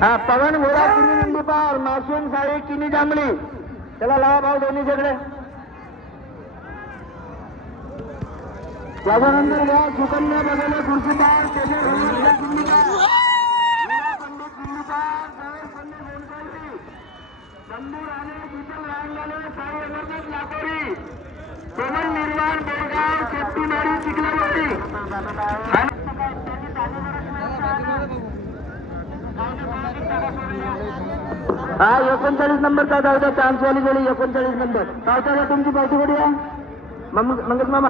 हा पवन घोडा किनी निंबीपार मासूम साळी चिनी जांभळी. त्याला लावा भाऊ दोन्ही सगळे त्याच्यानंतर घ्या सुकन्या बघायला खुर्ची पार. त्याचे रंगीत रांगाले साई अमरनाथ कोमल शेट्टीमारी हा एकोणचाळीस नंबरचा जाऊ द्या? चान्सवाली झाली एकोणचाळीस नंबर. पावसाळ्या तुमची पावती कधी आहे? मग मंगत मामा.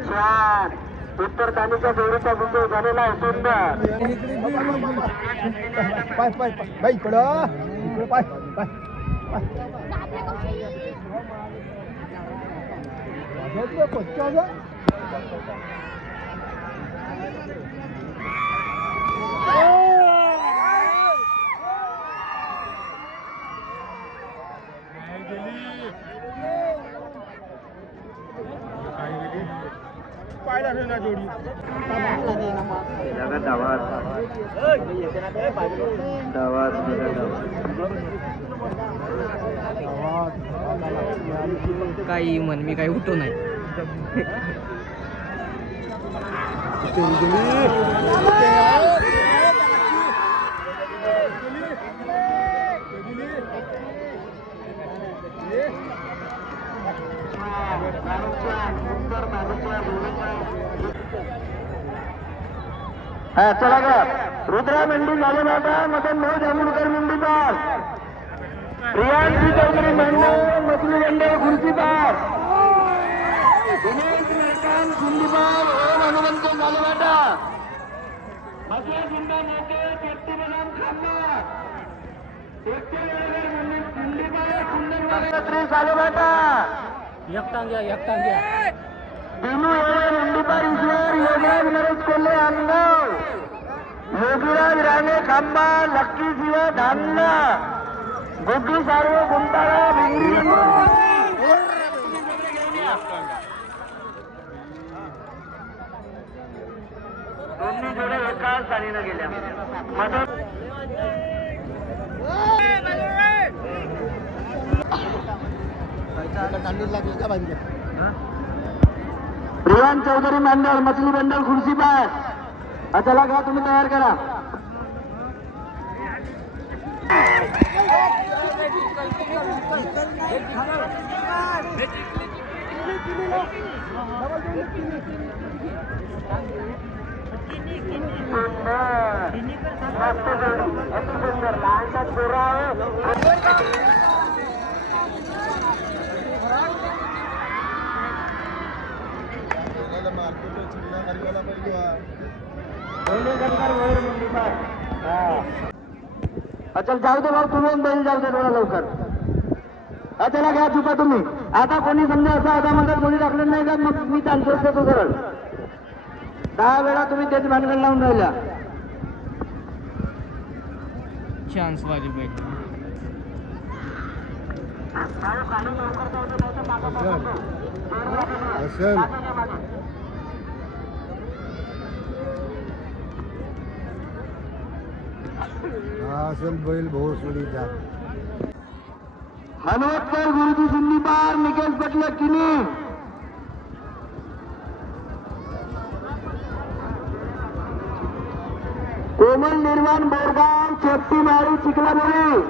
छान उत्तर तालुका जोडीचा विजय झालेला आहे सुंदर. पाय पाय पाय. इकडं. इकडं पाय पाय पाय. पच्चा जोडी. काही म्हण मी काही उठो नाही. हा चला ग. रुद्रा मेंढी झाले बाबा. मदन भाऊ जांभूळकर मेंढी पार. प्रियांशी चौधरी मेंढे मछली मेंढे खुर्ची पार. दिनेश मेहतान पार. ओम हनुमंत झाले जिंदा खांबा. एकटे वेळेवर पार. सुंदर एकटांग्या दिनू येळे मुंडीपार ईश्वर योगराज नरेश कोल्हे आमगाव योगीराज राणे खांबा लक्की शिव धामना गुड्डी सार्व गुंतारा भिंगरी दोन्ही जोड्या एकाच सालीनं गेल्या. मदत कांडील लागली का बाई प्रियान चौधरी मंडळ मछली मंडळ खुर्ची पास। चला घ्या तुम्ही तयार करा। मस्त जोडी अति सुंदर लहानसा चल जाऊ दे भाऊ तुम्ही बैल जाऊ दे थोडा लवकर. त्याला घ्या चुका तुम्ही. आता कोणी समजा असं आता म्हणतात कोणी टाकलं नाही का मग मी चान्सेस देतो सरळ. दहा वेळा तुम्ही तेच भानगड लावून राहिल्या. चान्स वाली बैठ असेल. असेल बैल भोसडीचा हनुमतकर गुरुजी सिंधी निकेश पटले किनी. कोमल निर्माण बोरगाव शेट्टी माळी चिखलामुळी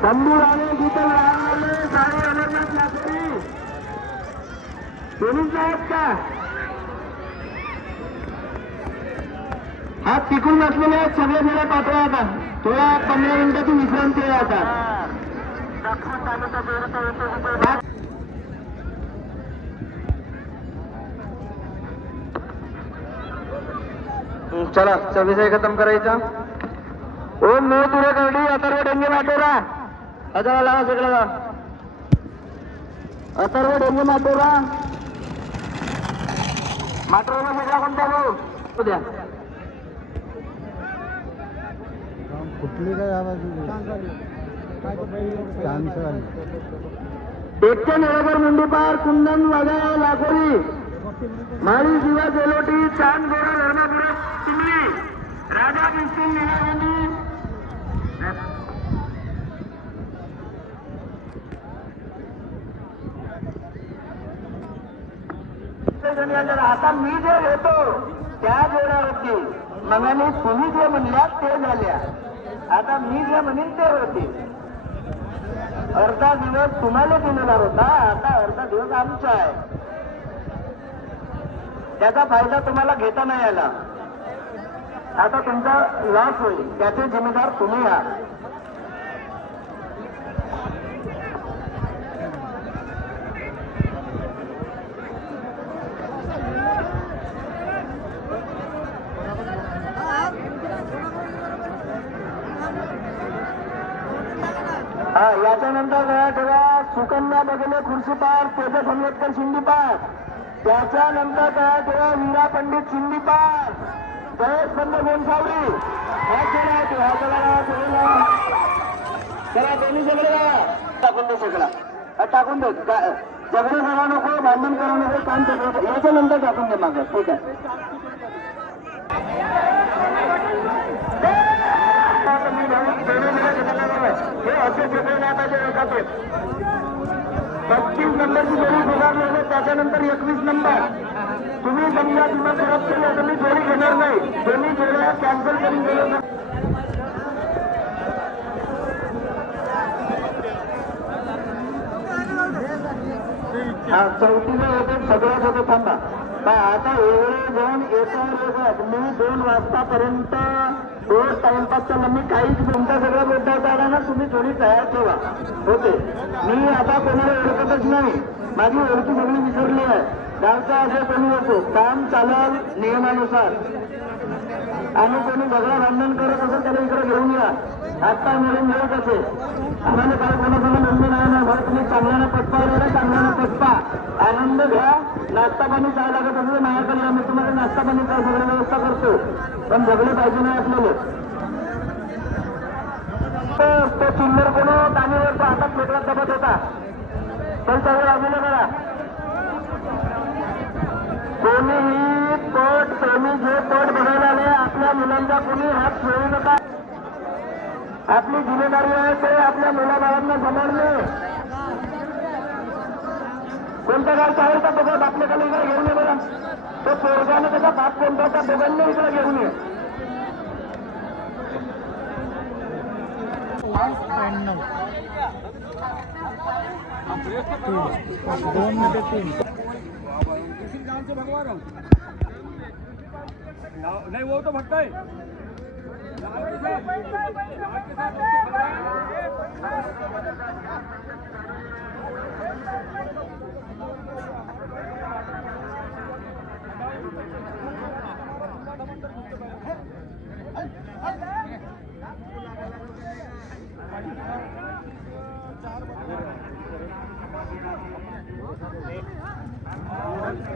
शंभू राणे गीतल राणे साडे अमरनाथ लाकडी दोन्हीच साहेब का? हा तिकून नसलेले सगळे जरा पात्र आता. थोडा पंधरा मिनिटाची विश्रांती आहे आता. चला सव्वीस खतम करायचा. ओम मी तुरे करडी अथर्व डेंगे माटोरा. हजार लावा सगळ्याला अथर्व डेंगे माटोरा. माटोरा सगळा कोणता भाऊ उद्या. कुठली काय आवाज? एकशे निरागर मुंडी पार कुंदन वागा लाकोरी माळी दिवा जेलोटी चांद गोरा धर्मापुरा चिमली राजा बिस्किन निरागंडी आता मी जे होतो त्या जोड्या होती मगाने तुम्ही जे म्हणल्या ते झाल्या. आता मी जे म्हणेन ते होते. अर्धा दिवस तुम्हाला दिलेला होता आता अर्धा दिवस आमचा आहे. त्याचा फायदा तुम्हाला घेता नाही आला. आता तुमचा लॉस होईल. त्याचे जिम्मेदार तुम्ही आहात. त्याच्यानंतर याच्यानंतर गळा ठेवा. सुकन्या बघले खुर्शी पार तेजस आंबेडकर शिंदी पार. त्याच्यानंतर गळा ठेवा वीरा पंडित शिंदी पार. जयेश पंत गोंसावरी हा खेळ हा चला चला दोन्ही सगळे टाकून दे सगळा. टाकून दे. झगडे करा नको भांडण करा नको काम करू याच्यानंतर टाकून दे मागं. ठीक आहे. हे असे सगळे आता जे आहेत पस्तीस नंबरची जोडी सुधारली आहे त्याच्यानंतर एकवीस नंबर. तुम्ही समजा तुम्हाला परत केलं तर मी जोडी घेणार नाही. दोन्ही जोड्या कॅन्सल करून दिलं हा चौथीला होते सगळ्यात होते थांबा. आता एवढे जण एकावर येतात मी दोन वाजतापर्यंत दोन टाइमपासच्या मी काहीच तुमचा सगळा मुद्दा काढा ना तुम्ही थोडी तयार ठेवा. होते. मी आता कोणाला ओळखतच नाही. माझी ओळखी सगळी विसरली आहे. गावचा असं कोणी असो काम चालल नियमानुसार आणि कोणी झगडा भांडण करत असेल त्याला इकडे घेऊन या. आत्ता मिळून मिळत असेल. आम्हाला काय कोणाकोणा म्हणणं नाही ना भाऊ. तुम्ही चांगल्यानं पटपा वगैरे चांगल्यानं पटपा. आनंद घ्या. नाश्ता पाणी काय लागत असेल माझ्याकडे आम्ही तुम्हाला नाश्ता पाणी काय सगळं व्यवस्था करतो. पण झगडे पाहिजे नाही आपल्याला. तो- तो चिल्लर कोण? तानीवरचा हातात फेकला दबत होता. पण सगळं बाजूला करा कोणीही पट कोणी जे पट बघायला आले आपल्या मुलांचा कुणी हात सोडू नका. आपली जिम्मेदारी आहे ते आपल्या मुलाबाळांना समजले कोणत्या गावचा आहे का बघत आपल्याकडे इकडे घेऊन ये बघा. तो पोरगाने त्याचा बाप कोणता होता दोघांनी इकडे घेऊन ये. दोन मध्ये तीन. भगवा राहू नहीं वो तो भटका है बीच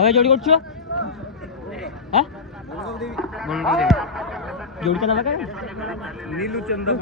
बघा जेवढी कुठची हा जेवढीचं नाव काय नीलू चंदा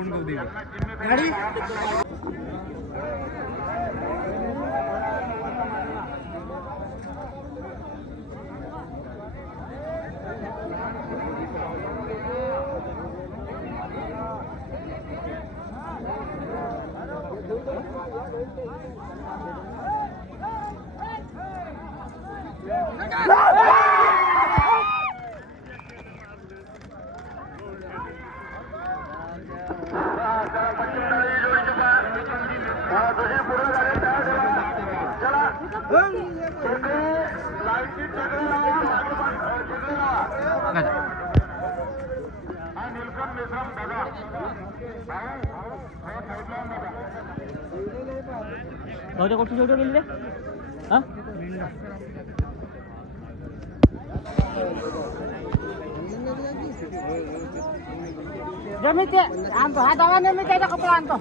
कोणती छोटी गेली रे? हा? जमीन ते आणतो हा दवा नेहमी त्याचा कपडा आणतो